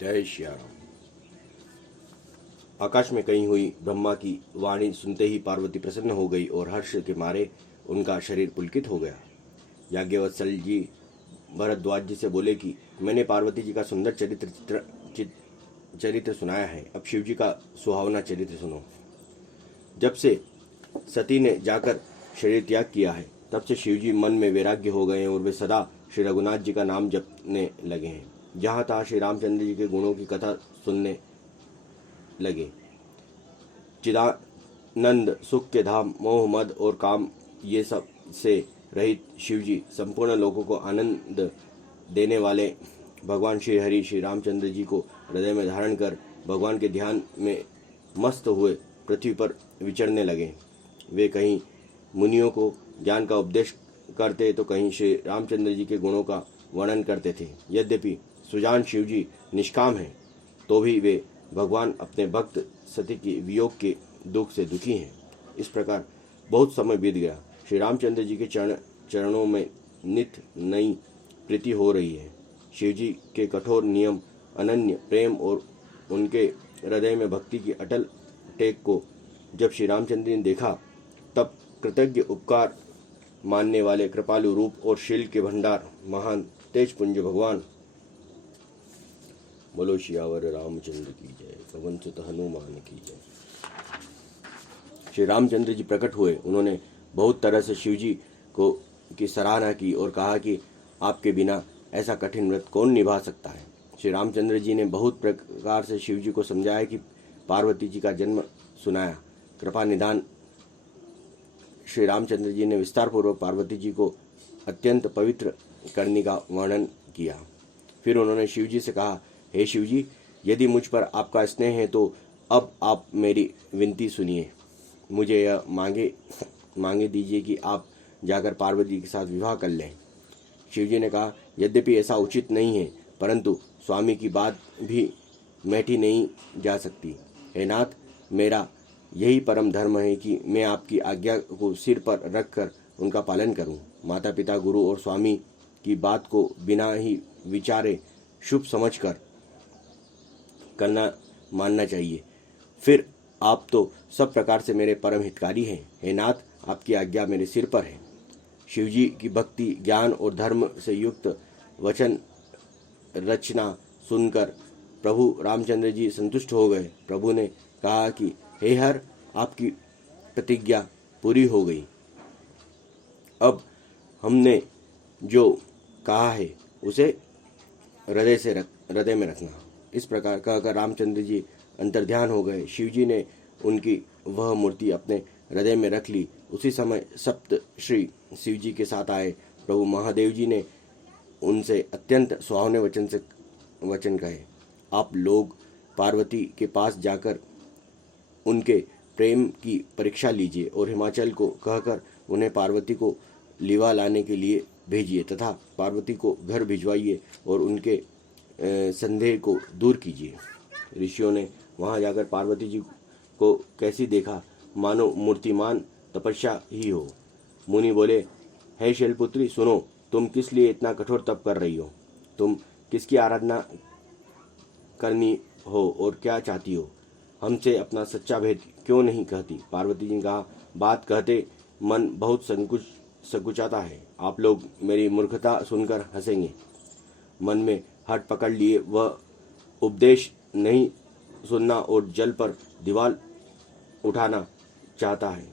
जय श्री राम। आकाश में कहीं हुई ब्रह्मा की वाणी सुनते ही पार्वती प्रसन्न हो गई और हर्ष के मारे उनका शरीर पुलकित हो गया। याज्ञवत्सल जी भरद्वाज जी से बोले कि मैंने पार्वती जी का सुंदर चरित्र सुनाया है, अब शिव जी का सुहावना चरित्र सुनो। जब से सती ने जाकर शरीर त्याग किया है, तब से शिव जी मन में वैराग्य हो गए और वे सदा श्री रघुनाथ जी का नाम जपने लगे हैं। जहाँ तहाँ श्री रामचंद्र जी के गुणों की कथा सुनने लगे। चिदानंद सुख के धाम, मोह मद और काम ये सब से रहित शिव जी संपूर्ण लोगों को आनंद देने वाले भगवान श्री हरि श्री रामचंद्र जी को हृदय में धारण कर भगवान के ध्यान में मस्त हुए पृथ्वी पर विचरने लगे। वे कहीं मुनियों को ज्ञान का उपदेश करते तो कहीं श्री रामचंद्र जी के गुणों का वर्णन करते थे। यद्यपि सुजान शिव जी निष्काम हैं, तो भी वे भगवान अपने भक्त सती के वियोग के दुख से दुखी हैं। इस प्रकार बहुत समय बीत गया। श्री रामचंद्र जी के चरणों में नित नई प्रीति हो रही है। शिव जी के कठोर नियम, अनन्य प्रेम और उनके हृदय में भक्ति की अटल टेक को जब श्री रामचंद्र ने देखा, तब कृतज्ञ उपकार मानने वाले कृपालु रूप और शील के भंडार महान तेजपुंज भगवान बोलो श्यावर रामचंद्र की जय, पवन सुत हनुमान की जय। श्री रामचंद्र जी प्रकट हुए। उन्होंने बहुत तरह से शिव जी को की सराहना की और कहा कि आपके बिना ऐसा कठिन व्रत कौन निभा सकता है। श्री रामचंद्र जी ने बहुत प्रकार से शिव जी को समझाया कि पार्वती जी का जन्म सुनाया। कृपा निदान श्री रामचंद्र जी ने विस्तार पूर्वक पार्वती जी को अत्यंत पवित्र करने का वर्णन किया। फिर उन्होंने शिव जी से कहा, हे शिव जी, यदि मुझ पर आपका स्नेह है तो अब आप मेरी विनती सुनिए। मुझे यह मांगे दीजिए कि आप जाकर पार्वती के साथ विवाह कर लें। शिव जी ने कहा, यद्यपि ऐसा उचित नहीं है, परंतु स्वामी की बात भी मैठी नहीं जा सकती। हे नाथ, मेरा यही परम धर्म है कि मैं आपकी आज्ञा को सिर पर रखकर उनका पालन करूं। माता पिता, गुरु और स्वामी की बात को बिना ही विचारे शुभ समझकर करना मानना चाहिए। फिर आप तो सब प्रकार से मेरे परम हितकारी हैं। हे नाथ, आपकी आज्ञा मेरे सिर पर है। शिव जी की भक्ति, ज्ञान और धर्म से युक्त वचन रचना सुनकर प्रभु रामचंद्र जी संतुष्ट हो गए। प्रभु ने कहा कि हे हर, आपकी प्रतिज्ञा पूरी हो गई। अब हमने जो कहा है उसे हृदय में रखना। इस प्रकार कहकर रामचंद्र जी अंतर्ध्यान हो गए। शिव जी ने उनकी वह मूर्ति अपने हृदय में रख ली। उसी समय सप्त श्री शिव जी के साथ आए। प्रभु महादेव जी ने उनसे अत्यंत सुहावने वचन कहे, आप लोग पार्वती के पास जाकर उनके प्रेम की परीक्षा लीजिए और हिमाचल को कहकर उन्हें पार्वती को लीवा लाने के लिए भेजिए तथा पार्वती को घर भिजवाइए और उनके संदेह को दूर कीजिए। ऋषियों ने वहां जाकर पार्वती जी को कैसी देखा, मानो मूर्तिमान तपस्या ही हो। मुनि बोले, हे शैलपुत्री, सुनो, तुम किस लिए इतना कठोर तप कर रही हो? तुम किसकी आराधना करनी हो और क्या चाहती हो? हमसे अपना सच्चा भेद क्यों नहीं कहती? पार्वती जी ने कहा, बात कहते मन बहुत संकुचाता है। आप लोग मेरी मूर्खता सुनकर हंसेंगे। मन में हट पकड़ लिए वह उपदेश नहीं सुनना और जल पर दीवार उठाना चाहता है।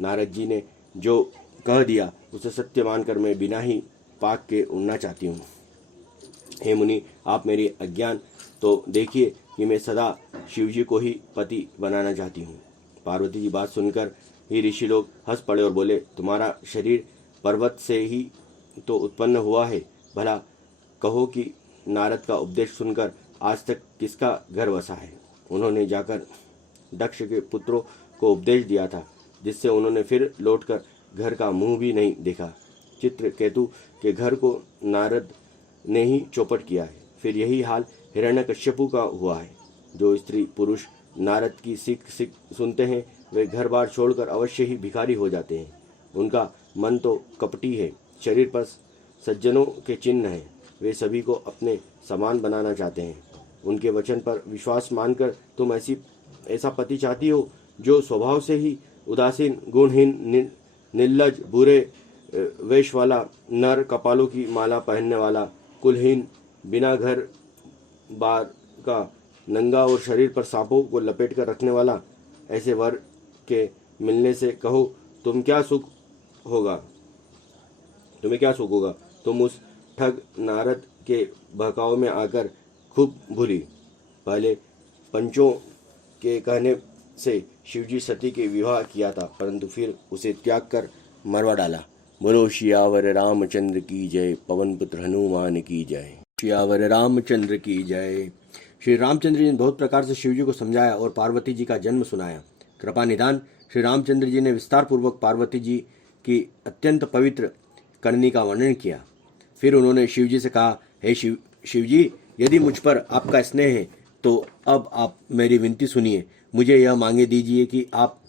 नारद जी ने जो कह दिया उसे सत्य मानकर मैं बिना ही पाक के उड़ना चाहती हूँ। हे मुनि, आप मेरी अज्ञान तो देखिए कि मैं सदा शिव जी को ही पति बनाना चाहती हूँ। पार्वती जी बात सुनकर ही ऋषि लोग हंस पड़े और बोले, तुम्हारा शरीर पर्वत से ही तो उत्पन्न हुआ है, भला कहो कि नारद का उपदेश सुनकर आज तक किसका घर बसा है? उन्होंने जाकर दक्ष के पुत्रों को उपदेश दिया था, जिससे उन्होंने फिर लौटकर घर का मुंह भी नहीं देखा। चित्रकेतु के घर को नारद ने ही चौपट किया है। फिर यही हाल हिरण्यकश्यपु का हुआ है। जो स्त्री पुरुष नारद की सीख सुनते हैं, वे घर बार छोड़कर अवश्य ही भिखारी हो जाते हैं। उनका मन तो कपटी है, शरीर पर सज्जनों के चिन्ह हैं। वे सभी को अपने समान बनाना चाहते हैं। उनके वचन पर विश्वास मानकर तुम ऐसा पति चाहती हो जो स्वभाव से ही उदासीन, गुणहीन, निर्लज, बुरे वेश वाला, नर कपालों की माला पहनने वाला, कुलहीन, बिना घर बार का, नंगा और शरीर पर सांपों को लपेट कर रखने वाला। ऐसे वर के मिलने से कहो तुम्हें क्या सुख होगा। तुम उस ठग नारद के बहकाव में आकर खूब भूली। पहले पंचों के कहने से शिवजी सती के विवाह किया था, परंतु फिर उसे त्याग कर मरवा डाला। बोलो सियावर रामचंद्र की जय, पवन पुत्र हनुमान की जय। सियावर रामचंद्र की जय। श्री रामचंद्र जी ने बहुत प्रकार से शिवजी को समझाया और पार्वती जी का जन्म सुनाया। कृपा निदान श्री रामचंद्र जी ने विस्तार पूर्वक पार्वती जी की अत्यंत पवित्र करनी का वर्णन किया। फिर उन्होंने शिवजी से कहा, हे शिवजी, यदि मुझ पर आपका स्नेह है तो अब आप मेरी विनती सुनिए। मुझे यह मांगे दीजिए कि आप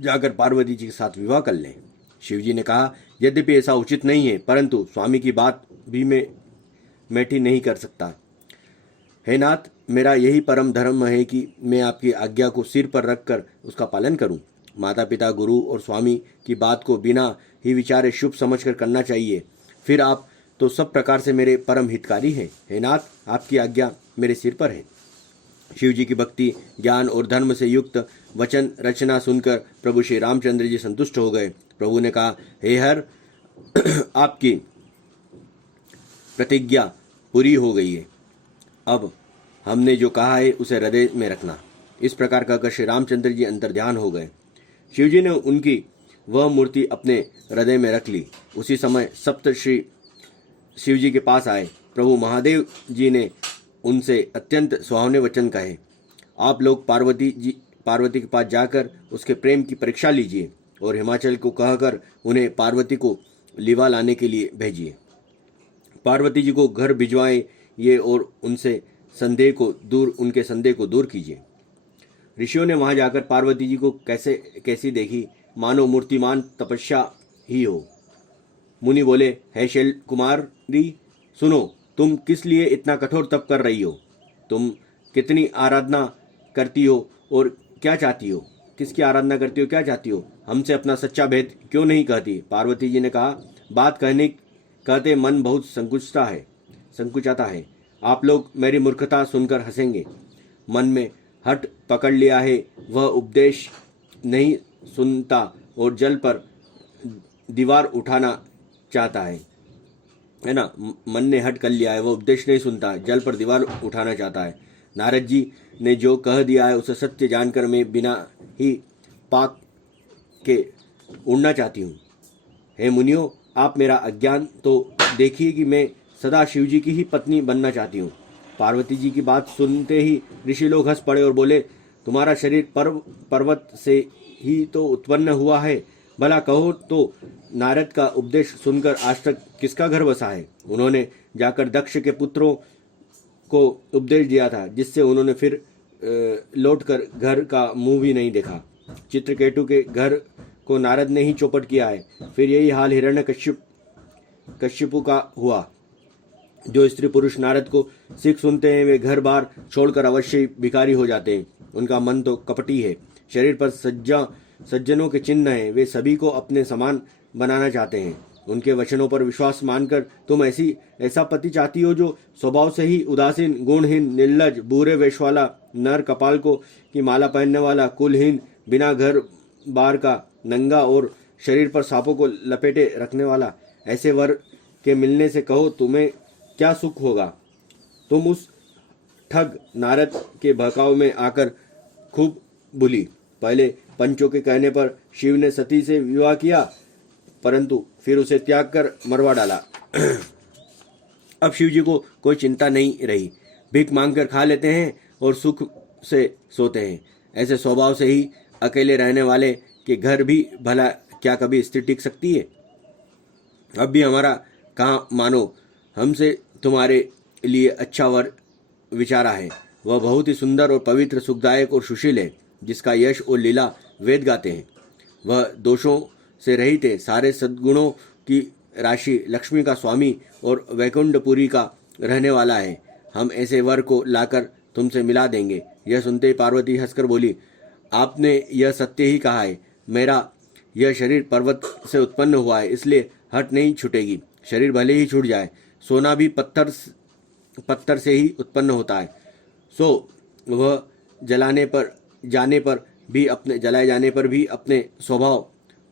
जाकर पार्वती जी के साथ विवाह कर लें। शिवजी ने कहा, यद्यपि ऐसा उचित नहीं है, परंतु स्वामी की बात भी मैं मैठी नहीं कर सकता। हे नाथ, मेरा यही परम धर्म है कि मैं आपकी आज्ञा को सिर पर रखकर उसका पालन करूं। माता पिता, गुरु और स्वामी की बात को बिना ही विचारे शुभ समझकर करना चाहिए। फिर आप तो सब प्रकार से मेरे परम हितकारी हैं। हे नाथ, आपकी आज्ञा मेरे सिर पर है। शिव जी की भक्ति, ज्ञान और धर्म से युक्त वचन रचना सुनकर प्रभु श्री रामचंद्र जी संतुष्ट हो गए। प्रभु ने कहा, हे हर, आपकी प्रतिज्ञा पूरी हो गई है। अब हमने जो कहा है उसे हृदय में रखना। इस प्रकार कहकर श्री रामचंद्र जी अंतर्ध्यान हो गए। शिवजी ने उनकी वह मूर्ति अपने हृदय में रख ली। उसी समय सप्तश्री शिवजी के पास आए। प्रभु महादेव जी ने उनसे अत्यंत सुहावने वचन कहे। आप लोग पार्वती के पास जाकर उसके प्रेम की परीक्षा लीजिए और हिमाचल को कहकर उन्हें पार्वती को लिवा लाने के लिए भेजिए। पार्वती जी को घर भिजवाइए और उनके संदेह को दूर कीजिए। ऋषियों ने वहां जाकर पार्वती जी को कैसी देखी, मानो मूर्तिमान तपस्या ही हो। मुनि बोले, हे शैल कुमारी, सुनो, तुम किस लिए इतना कठोर तप कर रही हो? तुम कितनी आराधना करती हो और क्या चाहती हो? किसकी आराधना करती हो, क्या चाहती हो? हमसे अपना सच्चा भेद क्यों नहीं कहती? पार्वती जी ने कहा, बात कहते मन बहुत संकुचाता है। आप लोग मेरी मूर्खता सुनकर हंसेंगे। मन में हट पकड़ लिया है, वह उपदेश नहीं सुनता और जल पर दीवार उठाना चाहता है ना। मन ने हट कर लिया है, वह उपदेश नहीं सुनता, जल पर दीवार उठाना चाहता है। नारद जी ने जो कह दिया है उसे सत्य जानकर मैं बिना ही पाक के उड़ना चाहती हूँ। हे मुनियों, आप मेरा अज्ञान तो देखिए कि मैं सदा शिवजी की ही पत्नी बनना चाहती हूँ। पार्वती जी की बात सुनते ही ऋषि लोग हंस पड़े और बोले, तुम्हारा शरीर पर्वत से ही तो उत्पन्न हुआ है। भला कहो तो नारद का उपदेश सुनकर आज तक किसका घर बसा है? उन्होंने जाकर दक्ष के पुत्रों को उपदेश दिया था, जिससे उन्होंने फिर लौटकर घर का मुंह भी नहीं देखा। चित्रकेतु के घर को नारद ने ही चौपट किया है। फिर यही हाल हिरण्यकश्यपु का हुआ। जो स्त्री पुरुष नारद को सिख सुनते हैं वे घर बार छोड़कर अवश्य भिखारी हो जाते हैं। उनका मन तो कपटी है, शरीर पर सज्जनों के चिन्ह हैं, वे सभी को अपने समान बनाना चाहते हैं। उनके वचनों पर विश्वास मानकर तुम ऐसा पति चाहती हो जो स्वभाव से ही उदासीन, गुणहीन, निर्लज, बुरे वेश वाला, नर कपाल की माला पहनने वाला, कुलहीन, बिना घर बार का, नंगा और शरीर पर सांपों को लपेटे रखने वाला। ऐसे वर के मिलने से कहो तुम्हें क्या सुख होगा। तुम उस ठग नारद के बहकाव में आकर खूब भूली। पहले पंचों के कहने पर शिव ने सती से विवाह किया, परंतु फिर उसे त्याग कर मरवा डाला। अब शिव जी को कोई चिंता नहीं रही, भीख मांगकर खा लेते हैं और सुख से सोते हैं। ऐसे स्वभाव से ही अकेले रहने वाले के घर भी भला क्या कभी स्थिर टिक सकती है? अब भी हमारा कहाँ मानो, हमसे तुम्हारे लिए अच्छा वर विचारा है। वह बहुत ही सुंदर और पवित्र, सुखदायक और सुशील है, जिसका यश और लीला वेद गाते हैं। वह दोषों से रहित है, सारे सद्गुणों की राशि, लक्ष्मी का स्वामी और वैकुंठपुरी का रहने वाला है। हम ऐसे वर को लाकर तुमसे मिला देंगे। यह सुनते ही पार्वती हंसकर बोली, आपने यह सत्य ही कहा है। मेरा यह शरीर पर्वत से उत्पन्न हुआ है, इसलिए हट नहीं छूटेगी। शरीर भले ही छूट जाए, सोना भी पत्थर से ही उत्पन्न होता है, सो वह जलाए जाने पर भी अपने स्वभाव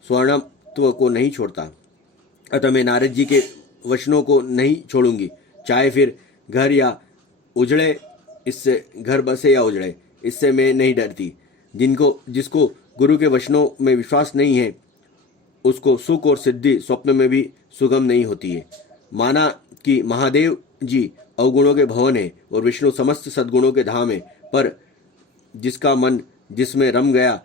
स्वर्णत्व को नहीं छोड़ता। अतः मैं नारद जी के वचनों को नहीं छोड़ूंगी, चाहे फिर घर बसे या उजड़े, इससे मैं नहीं डरती। जिसको गुरु के वचनों में विश्वास नहीं है, उसको सुख और सिद्धि स्वप्न में भी सुगम नहीं होती है। माना कि महादेव जी अवगुणों के भवन है और विष्णु समस्त सद्गुणों के धाम है, पर जिसका मन जिसमें रम गया,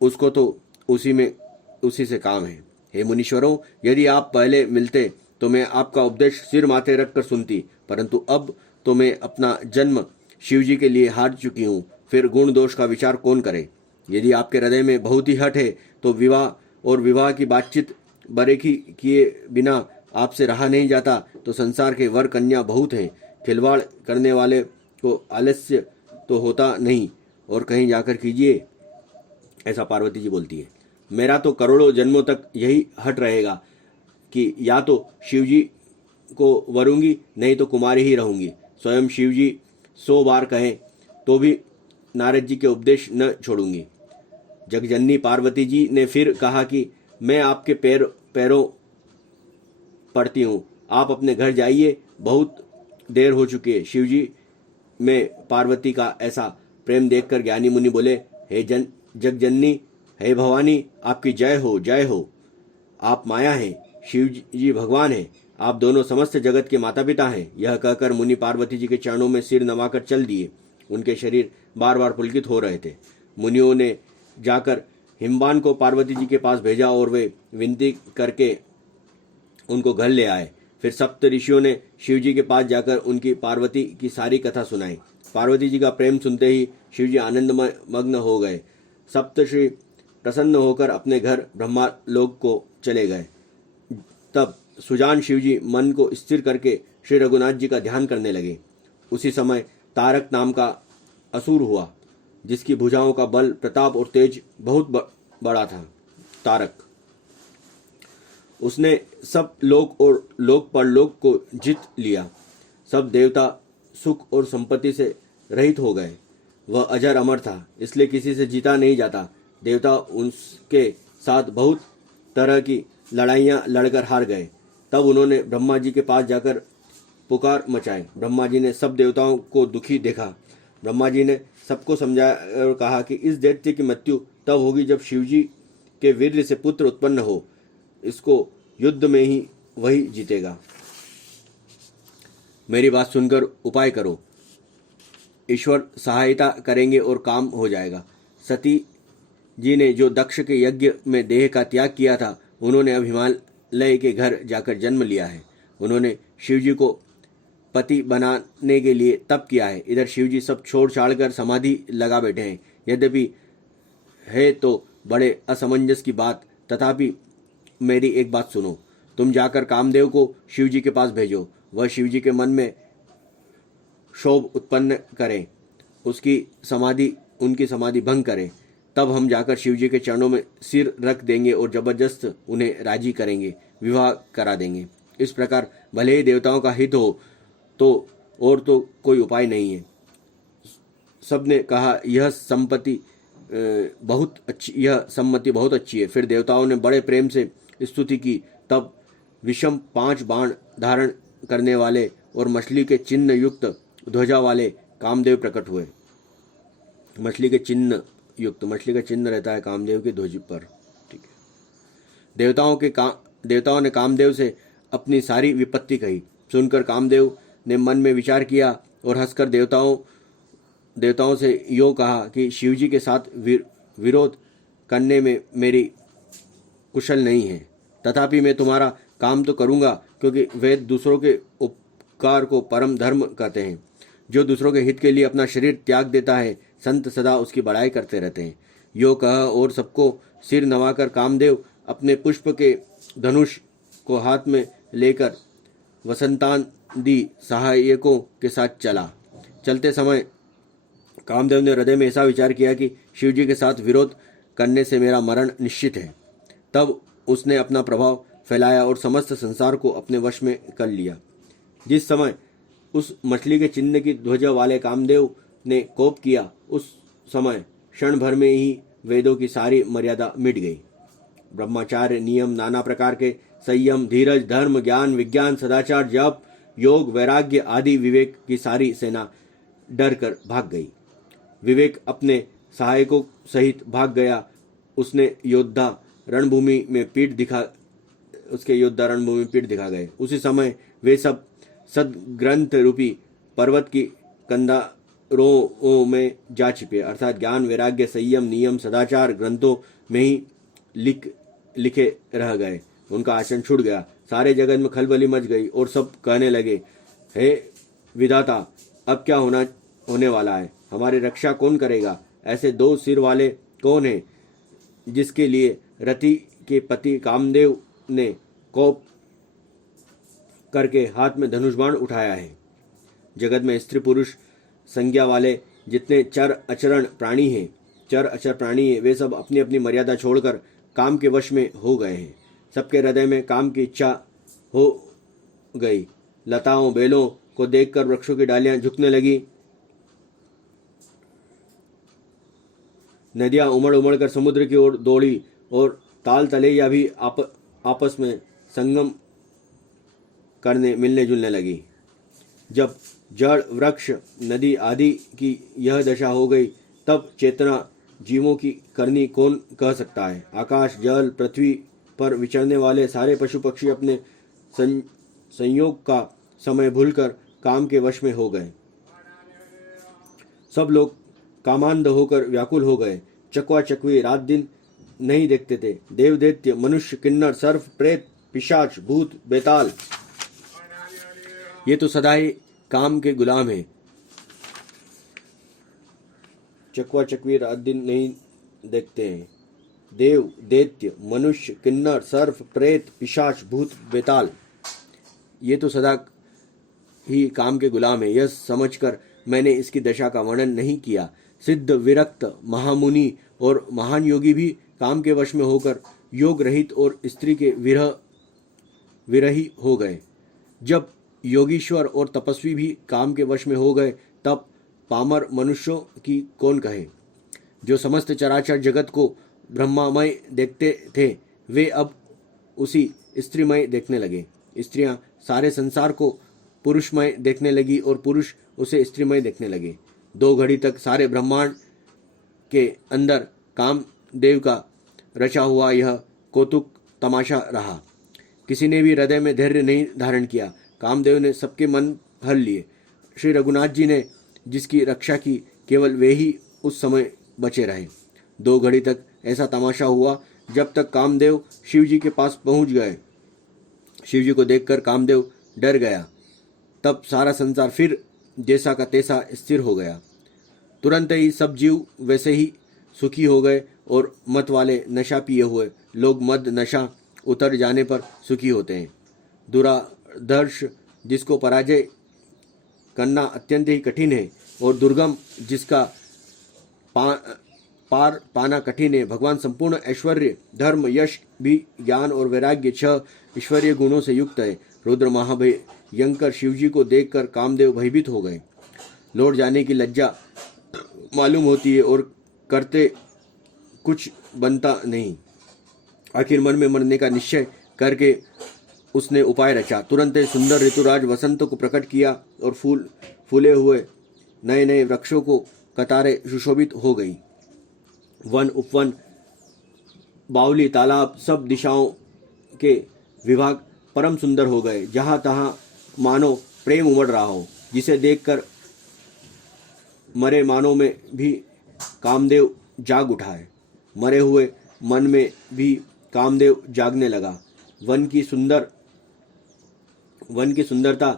उसको तो उसी से काम है। हे मुनीश्वरों, यदि आप पहले मिलते तो मैं आपका उपदेश सिर माथे रखकर सुनती, परंतु अब तो मैं अपना जन्म शिव जी के लिए हार चुकी हूँ, फिर गुण दोष का विचार कौन करे। यदि आपके हृदय में बहुत ही हठ है तो विवाह की बातचीत बरेखी किए बिना आपसे रहा नहीं जाता, तो संसार के वर कन्या बहुत हैं। खिलवाड़ करने वाले को आलस्य तो होता नहीं, और कहीं जाकर कीजिए। ऐसा पार्वती जी बोलती है। मेरा तो करोड़ों जन्मों तक यही हट रहेगा कि या तो शिव जी को वरूंगी, नहीं तो कुमारी ही रहूंगी। स्वयं शिव जी 100 बार कहें तो भी नारद जी के उपदेश न छोड़ूंगी। जगजननी पार्वती जी ने फिर कहा कि मैं आपके पैरों पड़ती हूँ, आप अपने घर जाइए, बहुत देर हो चुकी है। शिव जी में पार्वती का ऐसा प्रेम देखकर ज्ञानी मुनि बोले, हे जगजननी, हे भवानी, आपकी जय हो, जय हो। आप माया हैं, शिव जी भगवान हैं, आप दोनों समस्त जगत के माता पिता हैं। यह कहकर मुनि पार्वती जी के चरणों में सिर नवाकर चल दिए। उनके शरीर बार बार पुलकित हो रहे थे। मुनियों ने जाकर हिमवान को पार्वती जी के पास भेजा और वे विनती करके उनको घर ले आए। फिर सप्त ऋषियों ने शिव जी के पास जाकर उनकी पार्वती की सारी कथा सुनाई। पार्वती जी का प्रेम सुनते ही शिव जी आनंद मग्न हो गए। सप्तऋषि प्रसन्न होकर अपने घर ब्रह्मालोक को चले गए। तब सुजान शिव जी मन को स्थिर करके श्री रघुनाथ जी का ध्यान करने लगे। उसी समय तारक नाम का असुर हुआ, जिसकी भुजाओं का बल, प्रताप और तेज बहुत बड़ा था। तारक, उसने सब लोक और लोक परलोक को जीत लिया। सब देवता सुख और संपत्ति से रहित हो गए। वह अजर अमर था, इसलिए किसी से जीता नहीं जाता। देवता उसके साथ बहुत तरह की लड़ाइयाँ लड़कर हार गए। तब उन्होंने ब्रह्मा जी के पास जाकर पुकार मचाई। ब्रह्मा जी ने सब देवताओं को दुखी देखा। ब्रह्मा जी ने सबको समझाया और कहा कि इस दैत्य की मृत्यु तब होगी जब शिवजी के वीर्य से पुत्र उत्पन्न हो। इसको युद्ध में ही वही जीतेगा। मेरी बात सुनकर उपाय करो, ईश्वर सहायता करेंगे और काम हो जाएगा। सती जी ने जो दक्ष के यज्ञ में देह का त्याग किया था, उन्होंने अब हिमालय के घर जाकर जन्म लिया है। उन्होंने शिवजी को पति बनाने के लिए तप किया है। इधर शिवजी सब छोड़ छाड़ कर समाधि लगा बैठे हैं। यद्यपि है तो बड़े असमंजस की बात, तथापि मेरी एक बात सुनो। तुम जाकर कामदेव को शिवजी के पास भेजो। वह शिवजी के मन में क्षोभ उत्पन्न करें, उनकी समाधि भंग करें। तब हम जाकर शिवजी के चरणों में सिर रख देंगे और जबरदस्त उन्हें राजी करेंगे, विवाह करा देंगे। इस प्रकार भले ही देवताओं का हित हो तो और तो कोई उपाय नहीं है। सबने कहा यह सम्मति बहुत अच्छी है। फिर देवताओं ने बड़े प्रेम से स्तुति की। तब विषम 5 बाण धारण करने वाले और मछली के चिन्ह युक्त ध्वजा वाले कामदेव प्रकट हुए। मछली का चिन्ह रहता है कामदेव की ध्वज पर। ठीक है। देवताओं ने कामदेव से अपनी सारी विपत्ति कही। सुनकर कामदेव ने मन में विचार किया और हंसकर देवताओं से यो कहा कि शिवजी के साथ विरोध करने में मेरी कुशल नहीं है। तथापि मैं तुम्हारा काम तो करूँगा, क्योंकि वेद दूसरों के उपकार को परम धर्म कहते हैं। जो दूसरों के हित के लिए अपना शरीर त्याग देता है, संत सदा उसकी बड़ाई करते रहते हैं। यो कह और सबको सिर नवाकर कामदेव अपने पुष्प के धनुष को हाथ में लेकर वसंतादि सहायकों के साथ चला। चलते समय कामदेव ने हृदय में ऐसा विचार किया कि शिवजी के साथ विरोध करने से मेरा मरण निश्चित है। तब उसने अपना प्रभाव फैलाया और समस्त संसार को अपने वश में कर लिया। जिस समय उस मछली के चिन्ह की ध्वजा वाले कामदेव ने कोप किया, उस समय क्षण भर में ही वेदों की सारी मर्यादा मिट गई। ब्रह्मचार्य, नियम, नाना प्रकार के संयम, धीरज, धर्म, ज्ञान, विज्ञान, सदाचार, जप, योग, वैराग्य आदि विवेक की सारी सेना डर कर भाग गई। विवेक अपने सहायकों सहित भाग गया। उसके योद्धा रणभूमि में पीठ दिखा गए। उसी समय वे सब सदग्रंथ रूपी पर्वत की कंधारों में जा छिपे, अर्थात ज्ञान, वैराग्य, संयम, नियम, सदाचार ग्रंथों में ही लिखे रह गए। उनका आचरण छूट गया। सारे जगत में खलबली मच गई और सब कहने लगे, हे विधाता, अब क्या होने वाला है? हमारी रक्षा कौन करेगा? ऐसे दो सिर वाले कौन है जिसके लिए रति के पति कामदेव ने कोप करके हाथ में धनुष बाण उठाया है? जगत में स्त्री पुरुष संज्ञा वाले जितने चर अचर प्राणी हैं, वे सब अपनी अपनी मर्यादा छोड़कर काम के वश में हो गए हैं। सबके हृदय में काम की इच्छा हो गई। लताओं, बेलों को देखकर वृक्षों की डालियां झुकने लगी। नदियां उमड़ उमड़ कर समुद्र की ओर दौड़ी और ताल तलैया भी आपस में संगम करने मिलने जुलने लगी। जब जड़, वृक्ष, नदी आदि की यह दशा हो गई, तब चेतना जीवों की करनी कौन कह सकता है? आकाश, जल, पृथ्वी पर विचरने वाले सारे पशु पक्षी अपने संयोग का समय भूलकर काम के वश में हो गए। सब लोग कामांध होकर व्याकुल हो गए। चकवा चकवी रात दिन नहीं देखते थे। देव दैत्य, मनुष्य, किन्नर, सर्प, प्रेत, पिशाच, भूत, बेताल, ये तो सदा ही काम के गुलाम हैं। चकवा चकवी रात दिन नहीं देखते हैं। देव, दैत्य, मनुष्य, किन्नर, सर्प, प्रेत, पिशाच, भूत, बेताल, ये तो सदा ही काम के गुलाम है। यह समझकर मैंने इसकी दशा का वर्णन नहीं किया। सिद्ध, विरक्त, महामुनि और महान योगी भी काम के वश में होकर योग रहित और स्त्री के विरही हो गए। जब योगीश्वर और तपस्वी भी काम के वश में हो गए, तब पामर मनुष्यों की कौन कहे? जो समस्त चराचर जगत को ब्रह्मामय देखते थे, वे अब उसी स्त्रीमय देखने लगे। स्त्रियां सारे संसार को पुरुषमय देखने लगी और पुरुष उसे स्त्रीमय देखने लगे। 2 घड़ी तक सारे ब्रह्मांड के अंदर कामदेव का रचा हुआ यह कौतुक तमाशा रहा। किसी ने भी हृदय में धैर्य नहीं धारण किया। कामदेव ने सबके मन हर लिए। श्री रघुनाथ जी ने जिसकी रक्षा की, केवल वे ही उस समय बचे रहे। 2 घड़ी तक ऐसा तमाशा हुआ, जब तक कामदेव शिव जी के पास पहुंच गए। शिव जी को देखकर कामदेव डर गया। तब सारा संसार फिर जैसा का तैसा स्थिर हो गया। तुरंत ही सब जीव वैसे ही सुखी हो गए और मत वाले, नशा पिए हुए लोग मद नशा उतर जाने पर सुखी होते हैं। दुराधर्ष, जिसको पराजय करना अत्यंत ही कठिन है और दुर्गम, जिसका पार पाना कठिन है, भगवान संपूर्ण ऐश्वर्य, धर्म, यश भी ज्ञान और वैराग्य 6 ईश्वरीय गुणों से युक्त है। रुद्र महाभयंकर शिवजी को देखकर कामदेव भयभीत हो गए। लौट जाने की लज्जा मालूम होती है और करते कुछ बनता नहीं। आखिर मन में मरने का निश्चय करके उसने उपाय रचा। तुरंत ही सुंदर ऋतुराज वसंत को प्रकट किया और फूले हुए नए नए वृक्षों को कतारें सुशोभित हो गई। वन, उपवन, बावली, तालाब, सब दिशाओं के विभाग परम सुंदर हो गए। जहाँ तहाँ मानो प्रेम उमड़ रहा हो, जिसे देखकर मरे मानों में भी कामदेव जाग उठा है। मरे हुए मन में भी कामदेव जागने लगा। वन की सुंदरता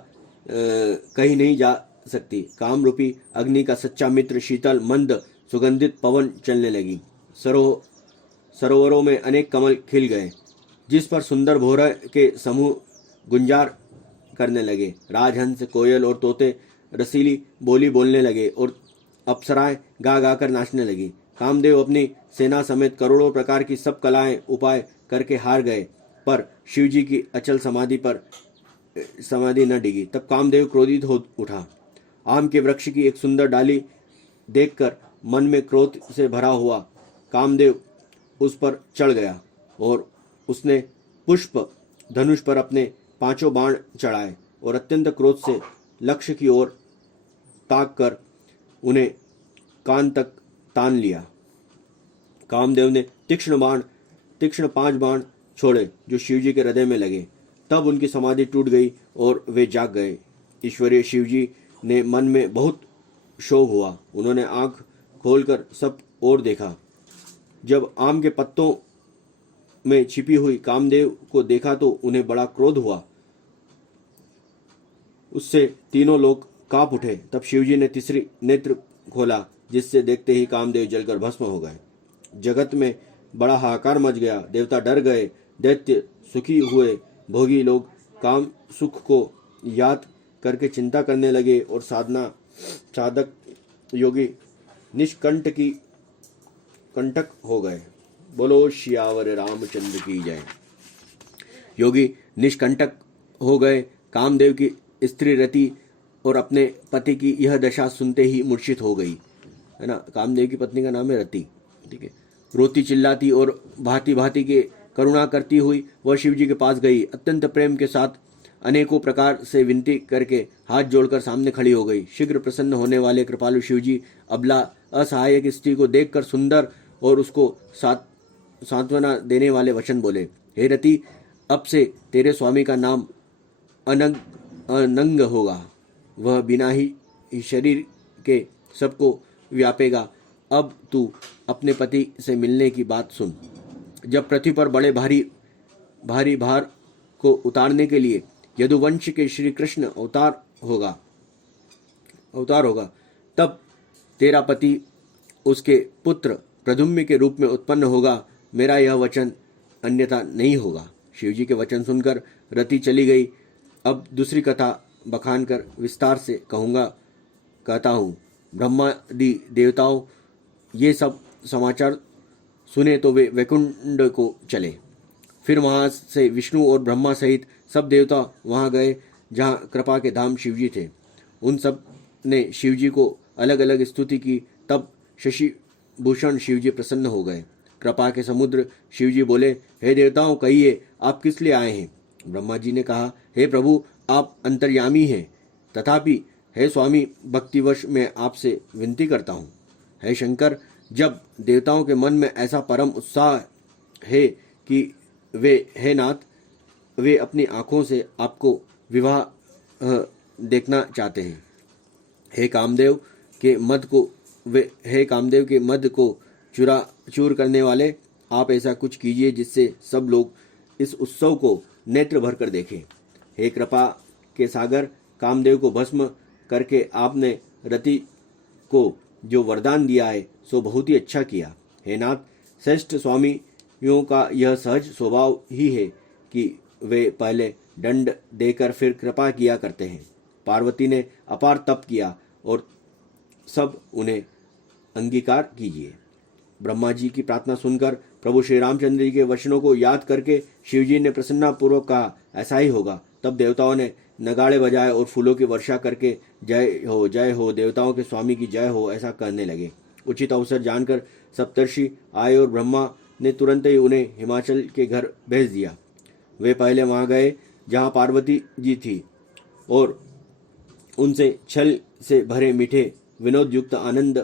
कहीं नहीं जा सकती। काम रूपी अग्नि का सच्चा मित्र शीतल मंद सुगंधित पवन चलने लगी। सरोवरों में अनेक कमल खिल गए, जिस पर सुंदर भौरे के समूह गुंजार करने लगे। राजहंस, कोयल और तोते रसीली बोली बोलने लगे और अप्सराएं गा गा कर नाचने लगी। कामदेव अपनी सेना समेत करोड़ों प्रकार की सब कलाएं उपाय करके हार गए, पर शिवजी की अचल समाधि न डिगी। तब कामदेव क्रोधित हो उठा। आम के वृक्ष की एक सुंदर डाली देखकर मन में क्रोध से भरा हुआ कामदेव उस पर चढ़ गया और उसने पुष्प धनुष पर अपने 5 बाण चढ़ाए और अत्यंत क्रोध से लक्ष्य की ओर ताक कर उन्हें कान तक तान लिया। कामदेव ने तीक्ष्ण 5 बाण छोड़े जो शिवजी के हृदय में लगे। तब उनकी समाधि टूट गई और वे जाग गए। ईश्वरीय शिवजी ने मन में बहुत शोक हुआ। उन्होंने आंख खोलकर सब ओर देखा। जब आम के पत्तों में छिपी हुई कामदेव को देखा तो उन्हें बड़ा क्रोध हुआ। उससे तीनों लोग कांप उठे। तब शिवजी ने तीसरी नेत्र खोला, जिससे देखते ही कामदेव जलकर भस्म हो गए। जगत में बड़ा हाहाकार मच गया। देवता डर गए, दैत्य सुखी हुए, भोगी लोग काम सुख को याद करके चिंता करने लगे और साधक योगी कंटक हो गए। बोलो शियावर रामचंद्र की जय। योगी निष्कंटक हो गए। कामदेव की स्त्री रति और अपने पति की यह दशा सुनते ही मूर्छित हो गई, है ना। कामदेव की पत्नी का नाम है रति, ठीक है। रोती चिल्लाती और भांति भांति के करुणा करती हुई वह शिवजी के पास गई। अत्यंत प्रेम के साथ अनेकों प्रकार से विनती करके हाथ जोड़कर सामने खड़ी हो गई। शीघ्र प्रसन्न होने वाले कृपालु शिवजी अबला असहायक स्त्री को देखकर सुंदर और उसको सांत्वना देने वाले वचन बोले। हे रति, अब से तेरे स्वामी का नाम अनंग होगा। वह बिना ही शरीर के सबको व्यापेगा। अब तू अपने पति से मिलने की बात सुन। जब पृथ्वी पर बड़े भारी भार को उतारने के लिए यदुवंश के श्री कृष्ण अवतार होगा, तब तेरा पति उसके पुत्र प्रद्युम्न के रूप में उत्पन्न होगा। मेरा यह वचन अन्यथा नहीं होगा। शिवजी के वचन सुनकर रति चली गई। अब दूसरी कथा बखान कर विस्तार से कहता हूँ। ब्रह्मादि देवताओं ये सब समाचार सुने तो वे वैकुंठ को चले। फिर वहाँ से विष्णु और ब्रह्मा सहित सब देवता वहाँ गए जहाँ कृपा के धाम शिवजी थे। उन सब ने शिवजी को अलग अलग स्तुति की। तब शशि भूषण शिवजी प्रसन्न हो गए। कृपा के समुद्र शिवजी बोले, हे देवताओं, कहिए आप किस लिए आए हैं। ब्रह्मा जी ने कहा, हे प्रभु, आप अंतर्यामी हैं, तथापि हे स्वामी, भक्तिवश मैं आपसे विनती करता हूँ। हे शंकर, जब देवताओं के मन में ऐसा परम उत्साह है कि हे नाथ, वे अपनी आंखों से आपको विवाह देखना चाहते हैं। हे कामदेव के मद को चूर करने वाले, आप ऐसा कुछ कीजिए जिससे सब लोग इस उत्सव को नेत्र भर कर देखें। हे कृपा के सागर, कामदेव को भस्म करके आपने रति को जो वरदान दिया है सो बहुत ही अच्छा किया। हे नाथ, श्रेष्ठ स्वामियों का यह सहज स्वभाव ही है कि वे पहले दंड देकर फिर कृपा किया करते हैं। पार्वती ने अपार तप किया और सब उन्हें अंगीकार कीजिए। ब्रह्मा जी की प्रार्थना सुनकर प्रभु श्री रामचंद्र जी के वचनों को याद करके शिवजी ने प्रसन्नपूर्वक कहा, ऐसा ही होगा। तब देवताओं ने नगाड़े बजाए और फूलों की वर्षा करके जय हो देवताओं के स्वामी की जय हो ऐसा करने लगे। उचित अवसर जानकर सप्तर्षि आए और ब्रह्मा ने तुरंत ही उन्हें हिमाचल के घर भेज दिया। वे पहले वहां गए जहां पार्वती जी थी और उनसे छल से भरे मीठे विनोद युक्त आनंद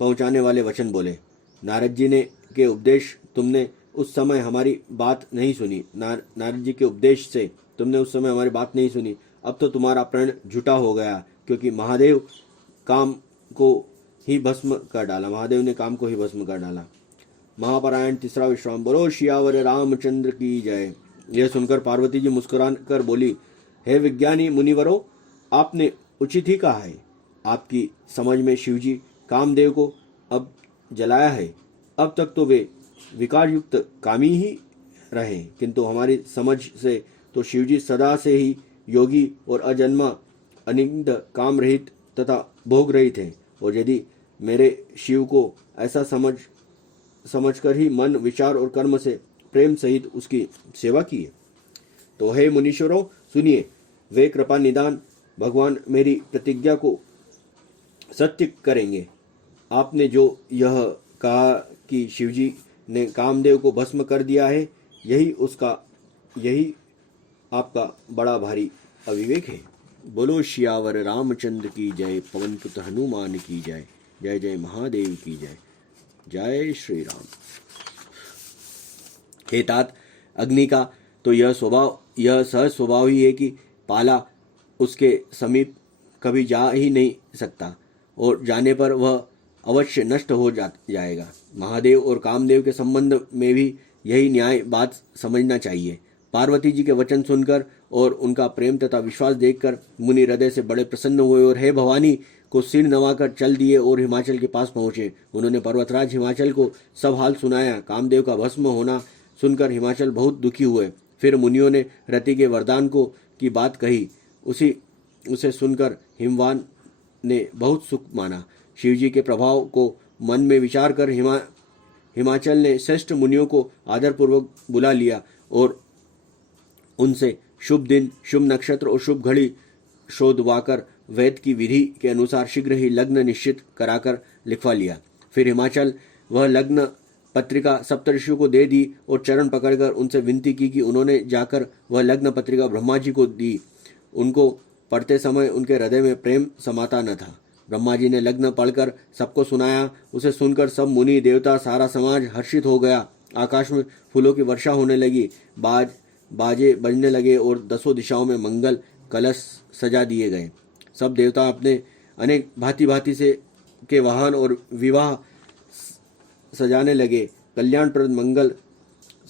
पहुंचाने वाले वचन बोले। नारद जी ने के उपदेश तुमने उस समय हमारी बात नहीं सुनी। नारद जी के उपदेश से तुमने उस समय हमारी बात नहीं सुनी। अब तो तुम्हारा प्रण झूठा हो गया, क्योंकि महादेव ने काम को ही भस्म कर डाला। महापारायण तीसरा विश्राम। बोलो शियावर रामचंद्र की जय। यह सुनकर पार्वती जी मुस्कुरा कर बोली, हे विज्ञानी मुनिवरों, आपने उचित ही कहा है। आपकी समझ में शिवजी कामदेव को अब जलाया है। अब तक तो वे विकार युक्त कामी ही रहे, किंतु हमारी समझ से तो शिवजी सदा से ही योगी और अजन्मा अनिंद काम रहित तथा भोग रहित हैं। और यदि मेरे शिव को ऐसा समझकर ही मन, विचार और कर्म से प्रेम सहित उसकी सेवा की है, तो हे मुनीश्वरों सुनिए, वे कृपा निदान भगवान मेरी प्रतिज्ञा को सत्य करेंगे। आपने जो यह कहा कि शिवजी ने कामदेव को भस्म कर दिया है, यही आपका बड़ा भारी अविवेक है। बोलो शियावर रामचंद्र की जय, पवन पुत्र हनुमान की जय, जय जय महादेव की जय, जय श्री राम। हे तात, अग्नि का तो यह सहज स्वभाव ही है कि पाला उसके समीप कभी जा ही नहीं सकता और जाने पर वह अवश्य नष्ट हो जाएगा। महादेव और कामदेव के संबंध में भी यही न्याय बात समझना चाहिए। पार्वती जी के वचन सुनकर और उनका प्रेम तथा विश्वास देखकर मुनि हृदय से बड़े प्रसन्न हुए और हे भवानी को सिर नवाकर चल दिए और हिमाचल के पास पहुंचे। उन्होंने पर्वतराज हिमाचल को सब हाल सुनाया। कामदेव का भस्म होना सुनकर हिमाचल बहुत दुखी हुए। फिर मुनियों ने रति के वरदान की बात कही। उसे सुनकर हिमवान ने बहुत सुख माना। शिवजी के प्रभाव को मन में विचार कर हिमाचल ने श्रेष्ठ मुनियों को आदरपूर्वक बुला लिया और उनसे शुभ दिन, शुभ नक्षत्र और शुभ घड़ी शोधवाकर वेद की विधि के अनुसार शीघ्र ही लग्न निश्चित कराकर लिखवा लिया। फिर हिमाचल वह लग्न पत्रिका सप्तऋषियों को दे दी और चरण पकड़कर उनसे विनती की कि उन्होंने जाकर वह लग्न पत्रिका ब्रह्मा जी को दी। उनको पढ़ते समय उनके हृदय में प्रेम समाता न था। ब्रह्मा जी ने लग्न पढ़कर सबको सुनाया। उसे सुनकर सब मुनि, देवता, सारा समाज हर्षित हो गया। आकाश में फूलों की वर्षा होने लगी, बाजे बजने लगे और दसों दिशाओं में मंगल कलश सजा दिए गए। सब देवता अपने अनेक भांति भांति से के वाहन और विवाह सजाने लगे। कल्याणप्रद मंगल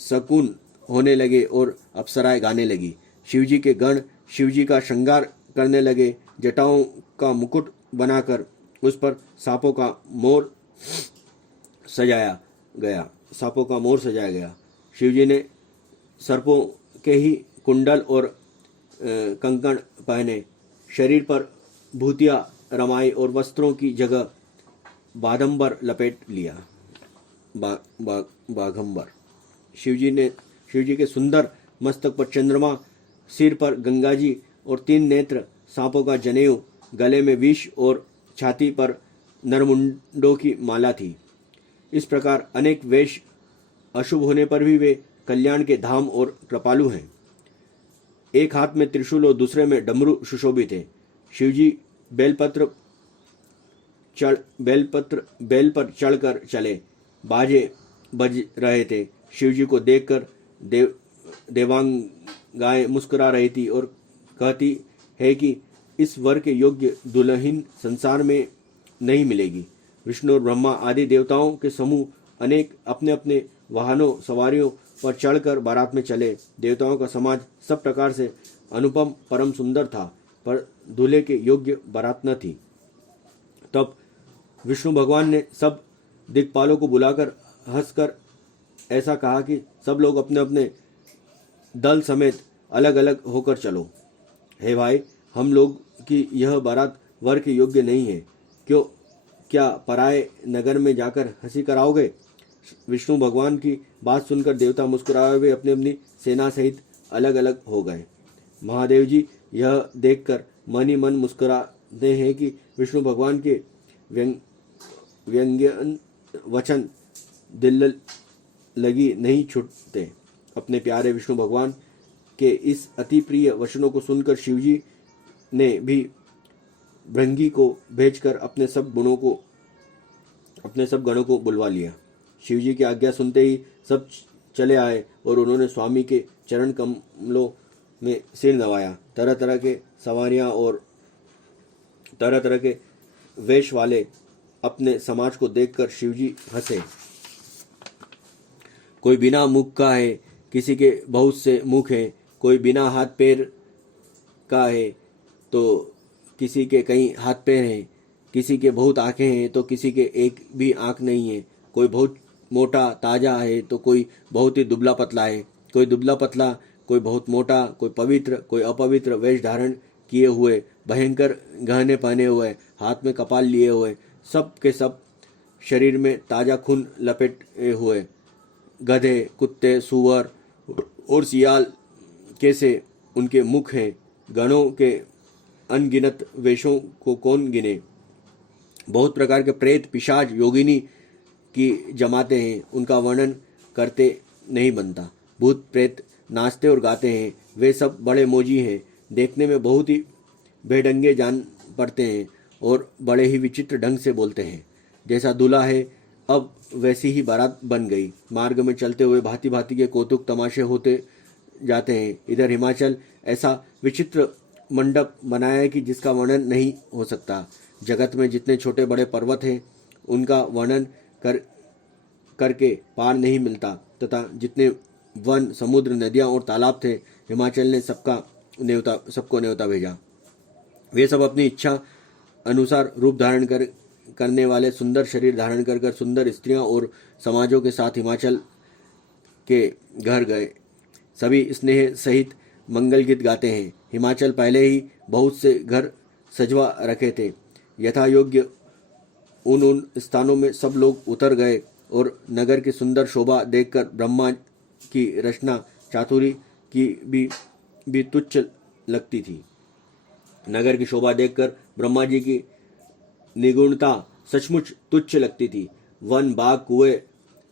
शकुन होने लगे और अप्सराएं गाने लगी। शिवजी के गण शिवजी का श्रृंगार करने लगे। जटाओं का मुकुट बनाकर उस पर सांपों का मोर सजाया गया। शिवजी ने सर्पों के ही कुंडल और कंकण पहने, शरीर पर भूतिया रमाई और वस्त्रों की जगह बाघंबर लपेट लिया। बाघंबर शिवजी के सुंदर मस्तक पर चंद्रमा, सिर पर गंगाजी और 3 नेत्र, सांपों का जनेऊ, गले में विष और छाती पर नरमुंडों की माला थी। इस प्रकार अनेक वेश अशुभ होने पर भी वे कल्याण के धाम और कृपालु हैं। एक हाथ में त्रिशूल और दूसरे में डमरू सुशोभित है। शिवजी बेल पर चढ़कर चले, बाजे बज रहे थे। शिवजी को देखकर देवांगाएं मुस्कुरा रही थी और कहती है कि इस वर के योग्य दुल्हन संसार में नहीं मिलेगी। विष्णु और ब्रह्मा आदि देवताओं के समूह अनेक अपने अपने वाहनों सवारियों पर चढ़कर बारात में चले। देवताओं का समाज सब प्रकार से अनुपम परम सुंदर था, पर दूल्हे के योग्य बारात न थी। तब विष्णु भगवान ने सब दिक्पालों को बुलाकर हंसकर ऐसा कहा कि सब लोग अपने अपने दल समेत अलग अलग होकर चलो। हे भाई, हम लोग की यह बारात वर के योग्य नहीं है, क्या पराये नगर में जाकर हंसी कराओगे? विष्णु भगवान की बात सुनकर देवता मुस्कुराए हुए अपनी अपनी सेना सहित अलग अलग हो गए। महादेव जी यह देखकर मन ही मन मुस्कुराते हैं कि विष्णु भगवान के व्यंग्य वचन दिल लगी नहीं छूटते। अपने प्यारे विष्णु भगवान के इस अति प्रिय वचनों को सुनकर शिवजी ने भी भृंगी को भेजकर अपने सब गणों को बुलवा लिया। शिवजी की आज्ञा सुनते ही सब चले आए और उन्होंने स्वामी के चरण कमलों में सिर नवाया। तरह तरह के सवारियां और तरह तरह के वेश वाले अपने समाज को देखकर शिवजी हंसे। कोई बिना मुख का है, किसी के बहुत से मुख हैं, कोई बिना हाथ पैर का है तो किसी के कई हाथ पैर हैं, किसी के बहुत आंखें हैं तो किसी के एक भी आंख नहीं है, कोई बहुत मोटा ताजा है तो कोई बहुत ही दुबला पतला है, कोई दुबला पतला, कोई बहुत मोटा, कोई पवित्र, कोई अपवित्र वेश धारण किए हुए, भयंकर गहने पहने हुए, हाथ में कपाल लिए हुए, सब के सब शरीर में ताज़ा खून लपेटे हुए गधे, कुत्ते, सूअर और सियाल कैसे उनके मुख हैं। गणों के अनगिनत वेशों को कौन गिने। बहुत प्रकार के प्रेत, पिशाच, योगिनी की जमाते हैं, उनका वर्णन करते नहीं बनता। भूत प्रेत नाचते और गाते हैं, वे सब बड़े मौजी हैं, देखने में बहुत ही बेढंगे जान पड़ते हैं और बड़े ही विचित्र ढंग से बोलते हैं। जैसा दूल्हा है अब वैसी ही बारात बन गई। मार्ग में चलते हुए भांति भांति के कौतुक तमाशे होते जाते हैं। इधर हिमाचल ऐसा विचित्र मंडप बनाया है कि जिसका वर्णन नहीं हो सकता। जगत में जितने छोटे बड़े पर्वत हैं उनका वर्णन करके पार नहीं मिलता, तथा जितने वन, समुद्र, नदियां और तालाब थे, हिमाचल ने सबको न्योता भेजा। वे सब अपनी इच्छा अनुसार रूप धारण करने वाले सुंदर शरीर धारण कर सुंदर स्त्रियां और समाजों के साथ हिमाचल के घर गए। सभी स्नेह सहित मंगल गीत गाते हैं। हिमाचल पहले ही बहुत से घर सजवा रखे थे। यथा योग्य उन स्थानों में सब लोग उतर गए और नगर की सुंदर शोभा देखकर ब्रह्मा की रचना चातुरी की भी तुच्छ लगती थी। नगर की शोभा देखकर ब्रह्मा जी की निगुणता सचमुच तुच्छ लगती थी। वन, बाग, कुएं,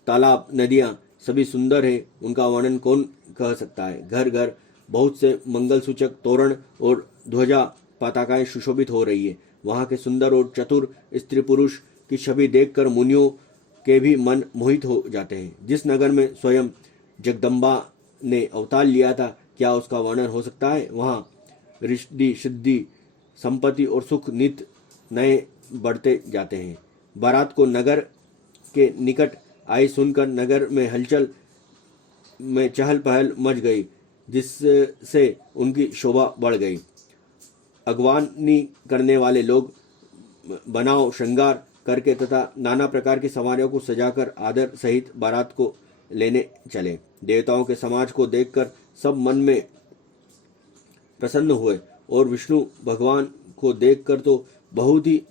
तालाब, नदियां सभी सुंदर है, उनका वर्णन कौन कह सकता है। घर घर बहुत से मंगल सूचक तोरण और ध्वजा पताकाएं सुशोभित हो रही है। वहां के सुंदर और चतुर स्त्री पुरुष की छवि देखकर मुनियों के भी मन मोहित हो जाते हैं। जिस नगर में स्वयं जगदम्बा ने अवतार लिया था, क्या उसका वर्णन हो सकता है। वहां रिद्धि, सिद्धि, संपत्ति और सुख नित नए बढ़ते जाते हैं। बारात को नगर के निकट आई सुनकर नगर में हलचल में चहल पहल मच गई, जिससे उनकी शोभा बढ़ गई। अगवानी करने वाले लोग बनाव श्रृंगार करके तथा नाना प्रकार की सवारियों को सजाकर आदर सहित बारात को लेने चले। देवताओं के समाज को देखकर सब मन में प्रसन्न हुए और विष्णु भगवान को देखकर तो बहुत ही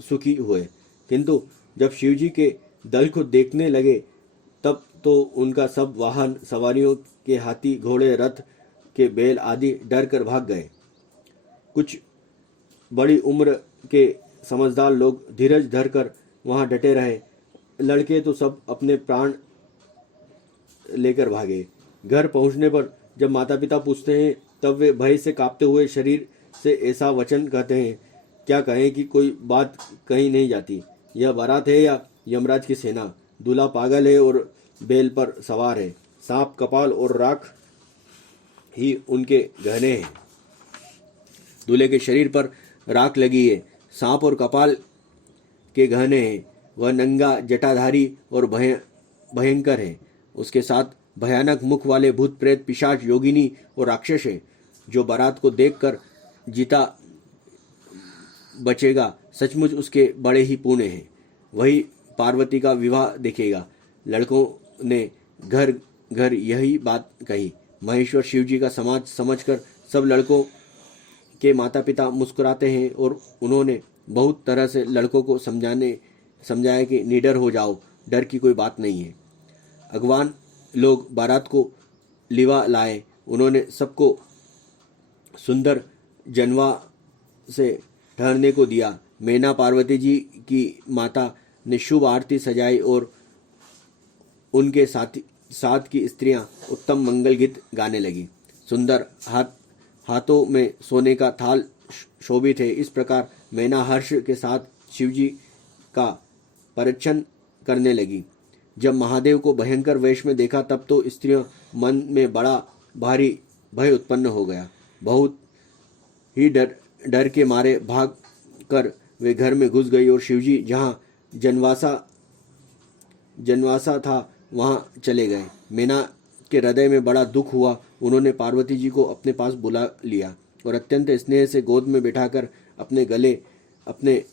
सुखी हुए। किंतु जब शिवजी के दल को देखने लगे तब तो उनका सब वाहन सवारियों के हाथी, घोड़े, रथ के बैल आदि डर कर भाग गए। कुछ बड़ी उम्र के समझदार लोग धीरज धरकर वहां डटे रहे। लड़के तो सब अपने प्राण लेकर भागे। घर पहुंचने पर जब माता पिता पूछते हैं तब वे भय से कांपते हुए शरीर से ऐसा वचन कहते हैं, क्या कहें कि कोई बात कही नहीं जाती। यह बारात है या यमराज की सेना। दूल्हा पागल है और बैल पर सवार है। सांप, कपाल और राख ही उनके गहने हैं। दूल्हे के शरीर पर राख लगी है, सांप और कपाल के गहने हैं। वह नंगा, जटाधारी और भयंकर है। उसके साथ भयानक मुख वाले भूत प्रेत, पिशाच, योगिनी और राक्षस है। जो बारात को देखकर जीता बचेगा सचमुच उसके बड़े ही पुण्य हैं। वही पार्वती का विवाह देखेगा। लड़कों ने घर घर यही बात कही। महेश्वर शिवजी का समाज समझकर सब लड़कों के माता पिता मुस्कुराते हैं और उन्होंने बहुत तरह से लड़कों को समझाया कि निडर हो जाओ, डर की कोई बात नहीं है। अगवान लोग बारात को लिवा लाए। उन्होंने सबको सुंदर जनवा से ठहरने को दिया। मैना पार्वती जी की माता ने शुभ आरती सजाई और उनके साथ की स्त्रियां उत्तम मंगल गीत गाने लगी। सुंदर हाथों में सोने का थाल शोभित है। इस प्रकार मैना हर्ष के साथ शिवजी का परिरक्षण करने लगी। जब महादेव को भयंकर वेश में देखा तब तो स्त्रियों मन में बड़ा भारी भय उत्पन्न हो गया। बहुत ही डर के मारे भाग कर वे घर में घुस गई और शिवजी जहाँ जनवासा था वहाँ चले गए। मैना के हृदय में बड़ा दुख हुआ। उन्होंने पार्वती जी को अपने पास बुला लिया और अत्यंत स्नेह से गोद में बिठाकर अपने गले, अपने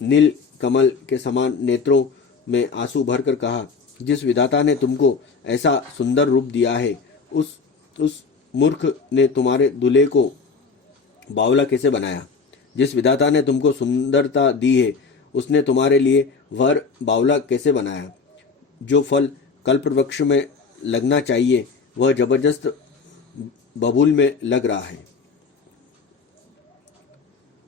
नील कमल के समान नेत्रों में आंसू भरकर कहा, जिस विधाता ने तुमको ऐसा सुंदर रूप दिया है, उस मूर्ख ने तुम्हारे दूल्हे को बावला कैसे बनाया। जिस विधाता ने तुमको सुंदरता दी है उसने तुम्हारे लिए वर बावला कैसे बनाया? जो फल कल्प वृक्ष में लगना चाहिए वह जबरदस्त बबूल में लग रहा है।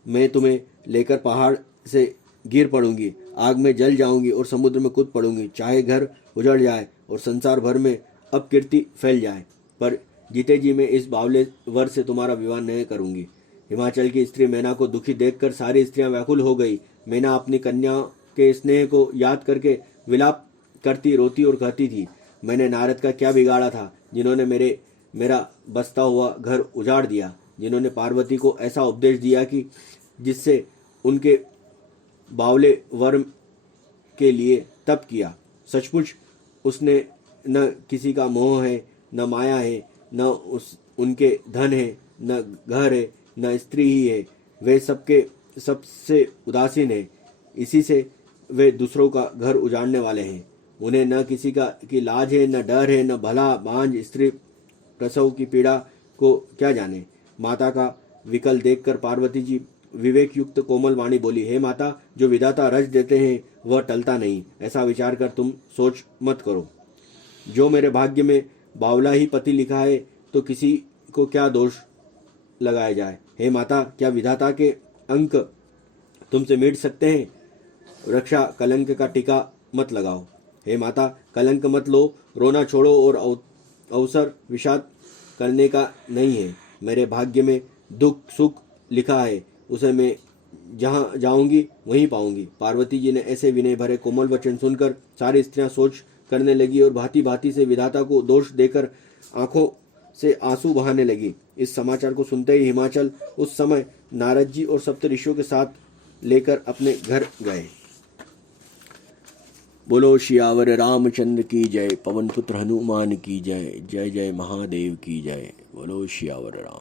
मैं तुम्हें लेकर पहाड़ से गिर पड़ूंगी, आग में जल जाऊंगी और समुद्र में कूद पड़ूंगी। चाहे घर उजड़ जाए और संसार भर में अपकीर्ति फैल जाए, पर जीते जी मैं इस बावले वर से तुम्हारा विवाह नहीं करूंगी। हिमाचल की स्त्री मैना को दुखी देखकर सारी स्त्रियां व्याकुल हो गई। मैना अपनी कन्या के स्नेह को याद करके विलाप करती, रोती और कहती थी, मैंने नारद का क्या बिगाड़ा था, जिन्होंने मेरा बसता हुआ घर उजाड़ दिया, जिन्होंने पार्वती को ऐसा उपदेश दिया कि जिससे उनके बावले वर के लिए तप किया। सचमुच उसने न किसी का मोह है, न माया है, न उनके धन है, न घर है, न स्त्री ही है। वे सबसे उदासीन है, इसी से वे दूसरों का घर उजाड़ने वाले हैं। उन्हें न किसी की लाज है, न डर है, न भला बांझ स्त्री प्रसव की पीड़ा को क्या जाने। माता का विकल देखकर पार्वती जी विवेक युक्त कोमल वाणी बोली, हे माता, जो विधाता रच देते हैं वह टलता नहीं, ऐसा विचार कर तुम सोच मत करो। जो मेरे भाग्य में बावला ही पति लिखा है तो किसी को क्या दोष लगाया जाए। हे माता, क्या विधाता के अंक तुमसे मिट सकते हैं? रक्षा कलंक का टीका मत लगाओ। हे माता, कलंक मत लो, रोना छोड़ो और अवसर विषाद करने का नहीं है। मेरे भाग्य में दुख सुख लिखा है, उसे मैं जहाँ जाऊंगी वहीं पाऊंगी। पार्वती जी ने ऐसे विनय भरे कोमल वचन सुनकर सारी स्त्रियां सोच करने लगी और भांति भांति से विधाता को दोष देकर आंखों से आंसू बहाने लगी। इस समाचार को सुनते ही हिमाचल उस समय नारद जी और सप्त ऋषियों के साथ लेकर अपने घर गए। बोलो शियावर रामचंद्र की जय, पवन पुत्र हनुमान की जय, जय जय महादेव की जय। बोलो शियावर राम।